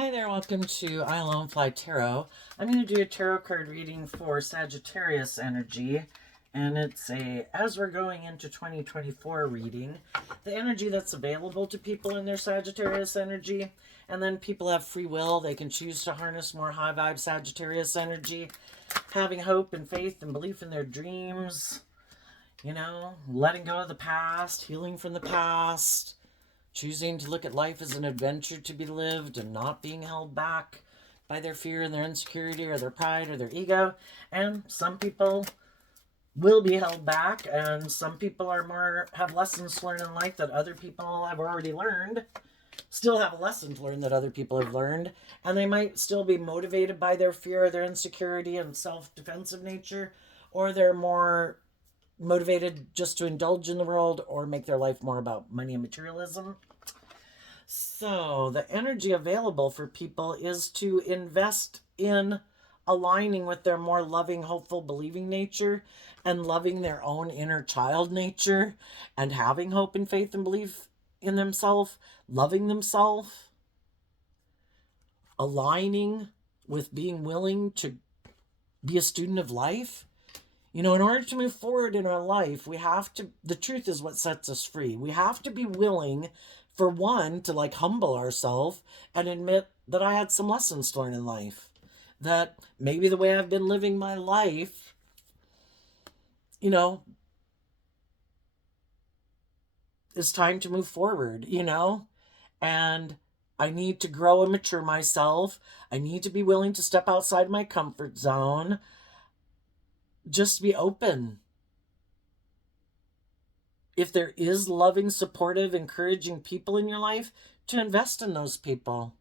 Hi there, welcome to I Alone Fly Tarot. I'm going to do a tarot card reading for Sagittarius energy, and it's as we're going into 2024 reading, the energy that's available to people in their Sagittarius energy, and then people have free will. They can choose to harness more high vibe Sagittarius energy, having hope and faith and belief in their dreams, letting go of the past, healing from the past, choosing to look at life as an adventure to be lived and not being held back by their fear and their insecurity or their pride or their ego. And some people will be held back, and some people have lessons to learn in life that other people have already learned, still have a lesson to learn that other people have learned, and they might still be motivated by their fear or their insecurity and self-defensive nature, or they're more motivated just to indulge in the world or make their life more about money and materialism. So the energy available for people is to invest in aligning with their more loving, hopeful, believing nature and loving their own inner child nature and having hope and faith and belief in themselves, loving themselves, aligning with being willing to be a student of life. In order to move forward in our life, the truth is what sets us free. We have to be willing, for one, to humble ourselves and admit that I had some lessons to learn in life. That maybe the way I've been living my life, it's time to move forward, and I need to grow and mature myself. I need to be willing to step outside my comfort zone. Just be open. If there is loving, supportive, encouraging people in your life, to invest in those people.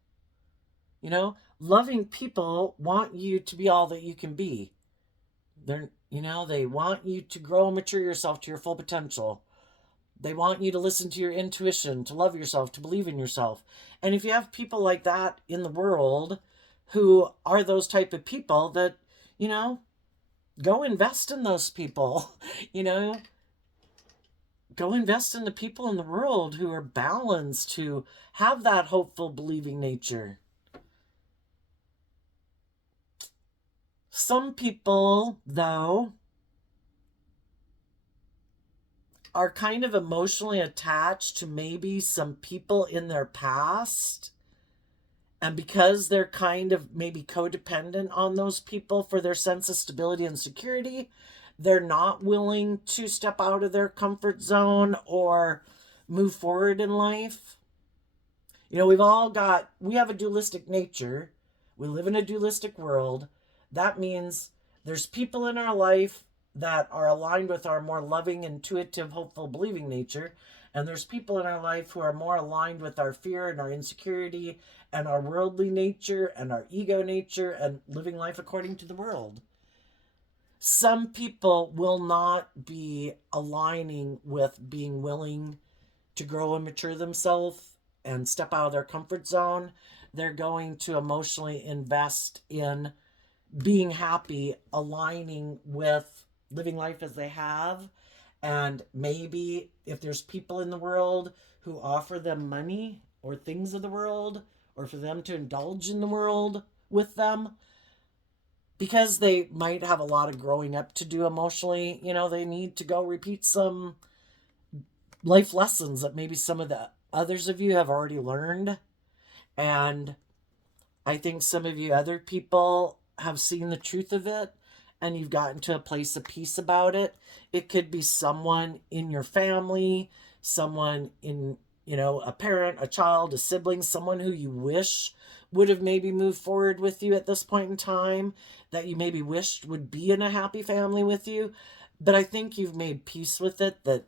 Loving people want you to be all that you can be. They want you to grow and mature yourself to your full potential. They want you to listen to your intuition, to love yourself, to believe in yourself. And if you have people like that in the world who are those type of people, that, go invest in those people. Go invest in the people in the world who are balanced, who have that hopeful, believing nature. Some people, though, are kind of emotionally attached to maybe some people in their past. And because they're kind of maybe codependent on those people for their sense of stability and security, they're not willing to step out of their comfort zone or move forward in life. We have a dualistic nature. We live in a dualistic world. That means there's people in our life that are aligned with our more loving, intuitive, hopeful, believing nature. And there's people in our life who are more aligned with our fear and our insecurity and our worldly nature and our ego nature and living life according to the world. Some people will not be aligning with being willing to grow and mature themselves and step out of their comfort zone. They're going to emotionally invest in being happy, aligning with living life as they have. And maybe if there's people in the world who offer them money or things of the world, or for them to indulge in the world with them, because they might have a lot of growing up to do emotionally, they need to go repeat some life lessons that maybe some of the others of you have already learned. And I think some of you other people have seen the truth of it, and you've gotten to a place of peace about it. It could be someone in your family, someone in, a parent, a child, a sibling, someone who you wish would have maybe moved forward with you at this point in time, that you maybe wished would be in a happy family with you. But I think you've made peace with it, that,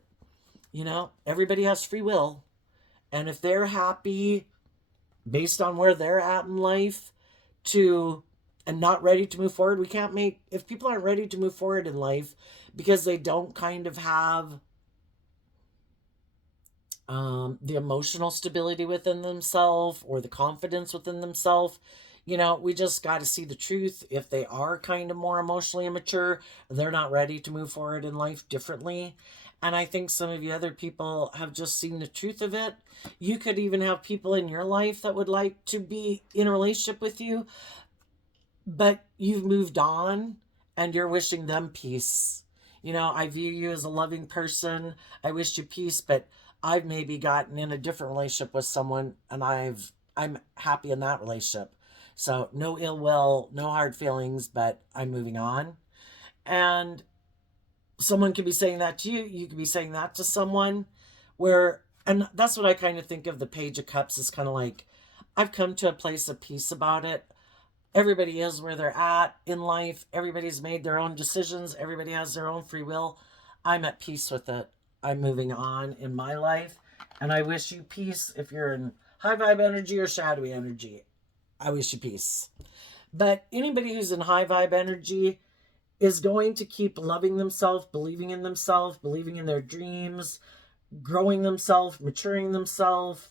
everybody has free will. And if they're happy based on where they're at in life and not ready to move forward, if people aren't ready to move forward in life because they don't kind of have the emotional stability within themselves or the confidence within themselves, we just got to see the truth. If they are kind of more emotionally immature, they're not ready to move forward in life differently. And I think some of you other people have just seen the truth of it. You could even have people in your life that would like to be in a relationship with you, but you've moved on and you're wishing them peace. You know, I view you as a loving person. I wish you peace, but I've maybe gotten in a different relationship with someone and I'm happy in that relationship. So no ill will, no hard feelings, but I'm moving on. And someone could be saying that to you. You could be saying that to someone where, and that's what I kind of think of the Page of Cups is kind of like, I've come to a place of peace about it. Everybody is where they're at in life. Everybody's made their own decisions. Everybody has their own free will. I'm at peace with it. I'm moving on in my life. And I wish you peace if you're in high vibe energy or shadowy energy. I wish you peace. But anybody who's in high vibe energy is going to keep loving themselves, believing in themselves, believing in their dreams, growing themselves, maturing themselves,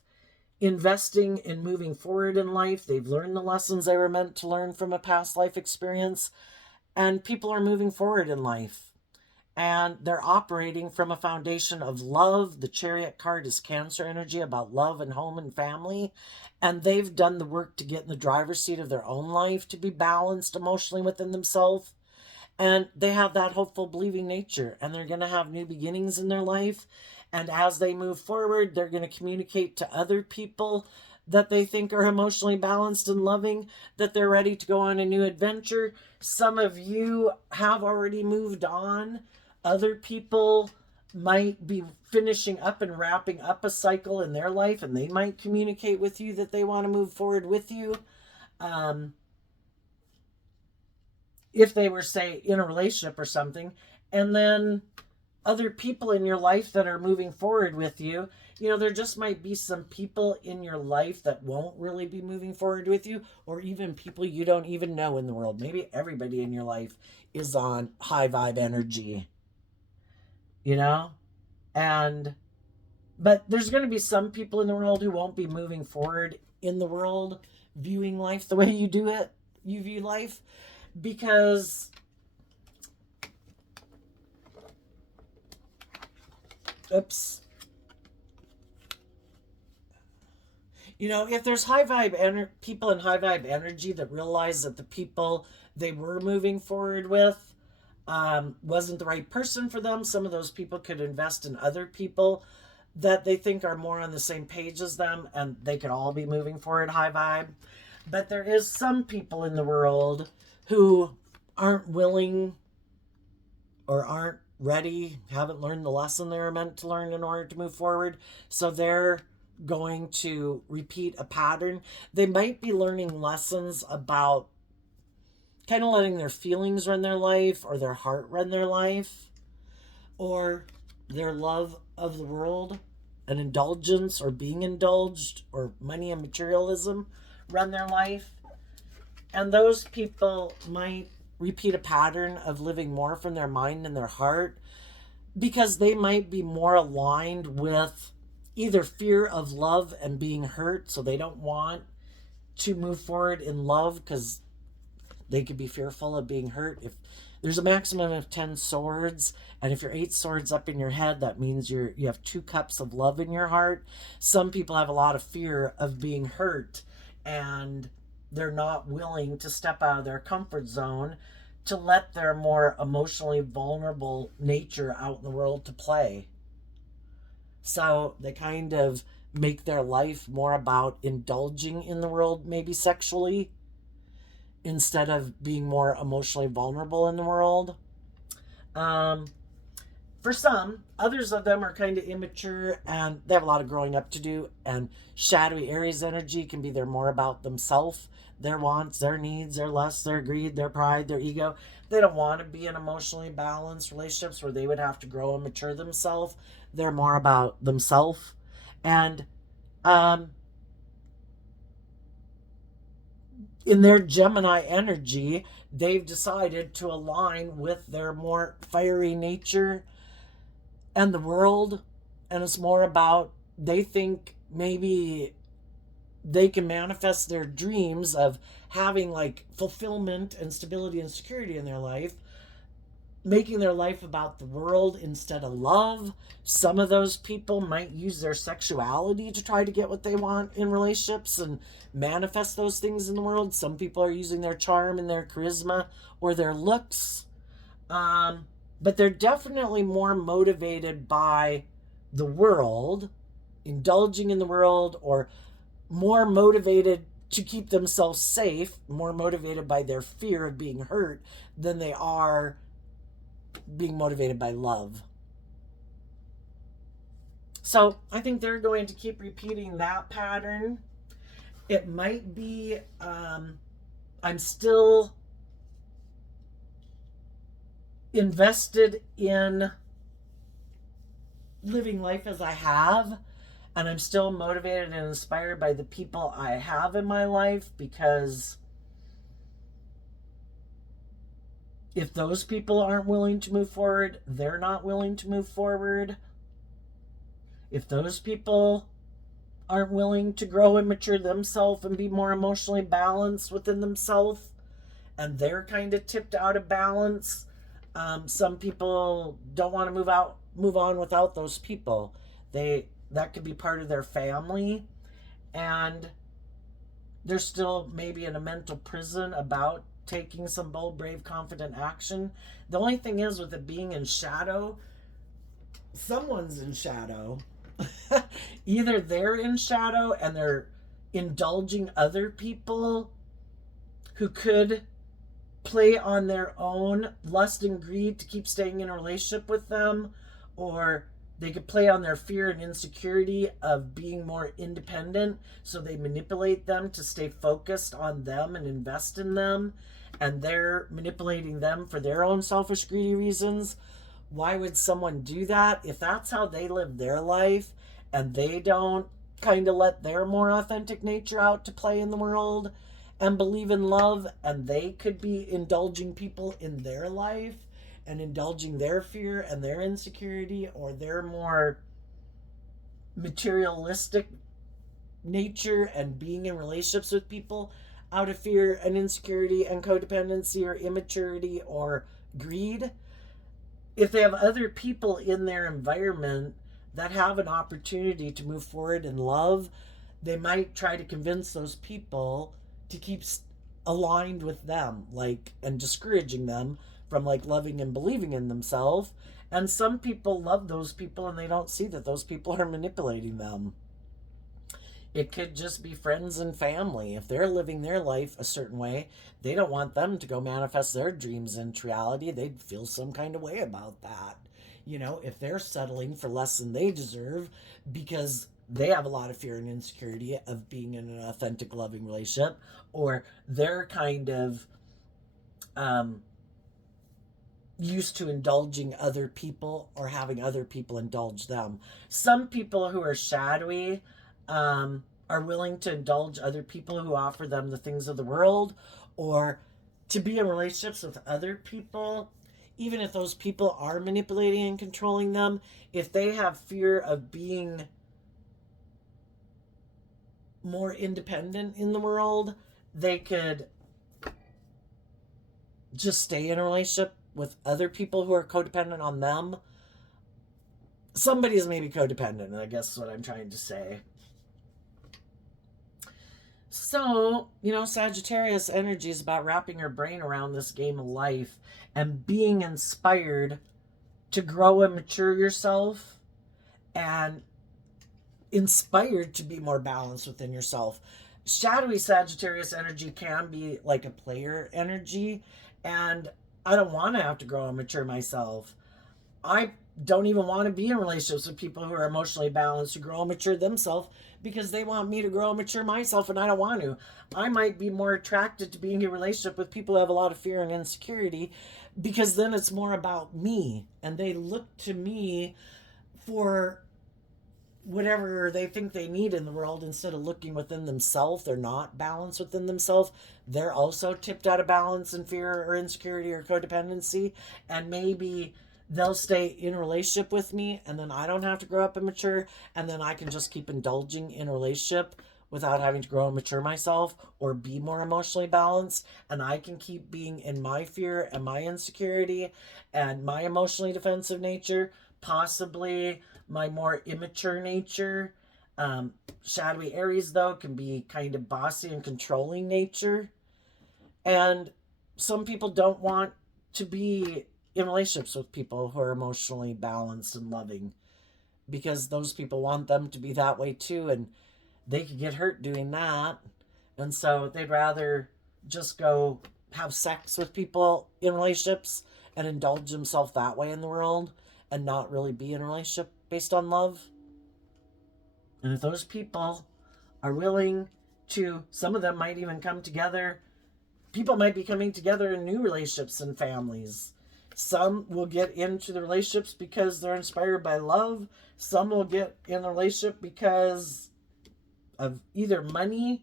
investing in moving forward in life. They've learned the lessons they were meant to learn from a past life experience, and people are moving forward in life. And they're operating from a foundation of love. The Chariot card is Cancer energy, about love and home and family. And they've done the work to get in the driver's seat of their own life, to be balanced emotionally within themselves. And they have that hopeful, believing nature, and they're going to have new beginnings in their life. And as they move forward, they're going to communicate to other people that they think are emotionally balanced and loving, that they're ready to go on a new adventure. Some of you have already moved on. Other people might be finishing up and wrapping up a cycle in their life, and they might communicate with you that they want to move forward with you. If they were, say, in a relationship or something, and then other people in your life that are moving forward with you, you know, there just might be some people in your life that won't really be moving forward with you, or even people you don't even know in the world. Maybe everybody in your life is on high vibe energy, you know? And, but there's going to be some people in the world who won't be moving forward in the world, viewing life the way you do it, you view life, because you know, if there's high vibe people in high vibe energy that realize that the people they were moving forward with wasn't the right person for them, some of those people could invest in other people that they think are more on the same page as them, and they could all be moving forward high vibe. But there is some people in the world who aren't willing or aren't ready, haven't learned the lesson they were meant to learn in order to move forward. So they're going to repeat a pattern. They might be learning lessons about kind of letting their feelings run their life, or their heart run their life, or their love of the world, an indulgence, or being indulged, or money and materialism run their life. And those people might repeat a pattern of living more from their mind and their heart, because they might be more aligned with either fear of love and being hurt, so they don't want to move forward in love because they could be fearful of being hurt. If there's a maximum of 10 swords, and if you're 8 swords up in your head, that means you have 2 cups of love in your heart. Some people have a lot of fear of being hurt, and they're not willing to step out of their comfort zone to let their more emotionally vulnerable nature out in the world to play. So they kind of make their life more about indulging in the world, maybe sexually, instead of being more emotionally vulnerable in the world. For some, others of them are kind of immature and they have a lot of growing up to do. And shadowy Aries energy can be they're more about themselves, their wants, their needs, their lusts, their greed, their pride, their ego. They don't want to be in emotionally balanced relationships where they would have to grow and mature themselves. They're more about themselves. And in their Gemini energy, they've decided to align with their more fiery nature and the world. And it's more about, they think maybe they can manifest their dreams of having like fulfillment and stability and security in their life making their life about the world instead of love. Some of those people might use their sexuality to try to get what they want in relationships and manifest those things in the world. Some people are using their charm and their charisma or their looks. But they're definitely more motivated by the world, indulging in the world, or more motivated to keep themselves safe, more motivated by their fear of being hurt than they are being motivated by love. So I think they're going to keep repeating that pattern. It might be, I'm still invested in living life as I have, and I'm still motivated and inspired by the people I have in my life, because if those people aren't willing to move forward, they're not willing to move forward. If those people aren't willing to grow and mature themselves and be more emotionally balanced within themselves, and they're kind of tipped out of balance, some people don't want to move on without those people. That could be part of their family, and they're still maybe in a mental prison about taking some bold, brave, confident action. The only thing is, with it being in shadow, someone's in shadow. Either they're in shadow and they're indulging other people who could play on their own lust and greed to keep staying in a relationship with them, or they could play on their fear and insecurity of being more independent, so they manipulate them to stay focused on them and invest in them, and they're manipulating them for their own selfish, greedy reasons. Why would someone do that? If that's how they live their life and they don't kind of let their more authentic nature out to play in the world and believe in love, and they could be indulging people in their life and indulging their fear and their insecurity or their more materialistic nature and being in relationships with people out of fear and insecurity and codependency or immaturity or greed. If they have other people in their environment that have an opportunity to move forward in love, they might try to convince those people to keep aligned with them, like, and discouraging them from like loving and believing in themselves. And some people love those people and they don't see that those people are manipulating them. It could just be friends and family. If they're living their life a certain way, they don't want them to go manifest their dreams into reality. They'd feel some kind of way about that. You know, if they're settling for less than they deserve because they have a lot of fear and insecurity of being in an authentic, loving relationship, or they're kind of used to indulging other people or having other people indulge them. Some people who are shadowy are willing to indulge other people who offer them the things of the world, or to be in relationships with other people, even if those people are manipulating and controlling them. If they have fear of being more independent in the world, they could just stay in a relationship with other people who are codependent on them. Somebody's maybe codependent, I guess is what I'm trying to say. So, you know, Sagittarius energy is about wrapping your brain around this game of life and being inspired to grow and mature yourself, and inspired to be more balanced within yourself. Shadowy Sagittarius energy can be like a player energy, and I don't want to have to grow and mature myself. I don't even want to be in relationships with people who are emotionally balanced, who grow and mature themselves, because they want me to grow and mature myself, and I don't want to. I might be more attracted to being in a relationship with people who have a lot of fear and insecurity, because then it's more about me, and they look to me for whatever they think they need in the world instead of looking within themselves. They're not balanced within themselves. They're also tipped out of balance in fear or insecurity or codependency, and maybe they'll stay in a relationship with me, and then I don't have to grow up and mature, and then I can just keep indulging in a relationship without having to grow and mature myself or be more emotionally balanced. And I can keep being in my fear and my insecurity and my emotionally defensive nature, possibly my more immature nature. Shadowy Aries, though, can be kind of bossy and controlling nature. And some people don't want to be in relationships with people who are emotionally balanced and loving because those people want them to be that way too. And they could get hurt doing that. And so they'd rather just go have sex with people in relationships and indulge themselves that way in the world and not really be in a relationship based on love. And if those people are willing to, some of them might even come together. People might be coming together in new relationships and families. Some will get into the relationships because they're inspired by love. Some will get in the relationship because of either money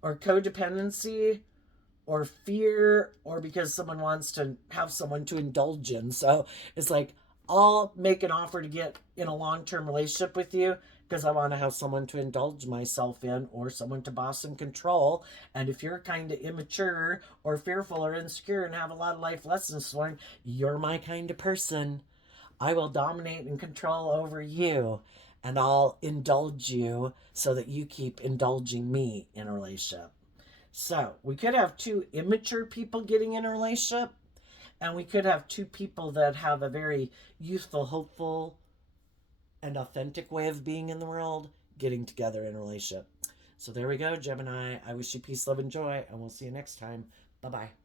or codependency or fear or because someone wants to have someone to indulge in. So it's like, I'll make an offer to get in a long-term relationship with you because I want to have someone to indulge myself in or someone to boss and control. And if you're kind of immature or fearful or insecure and have a lot of life lessons to learn, you're my kind of person. I will dominate and control over you, and I'll indulge you so that you keep indulging me in a relationship. So we could have two immature people getting in a relationship, and we could have two people that have a very youthful, hopeful, and authentic way of being in the world getting together in a relationship. So there we go, Gemini. I wish you peace, love, and joy, and we'll see you next time. Bye bye.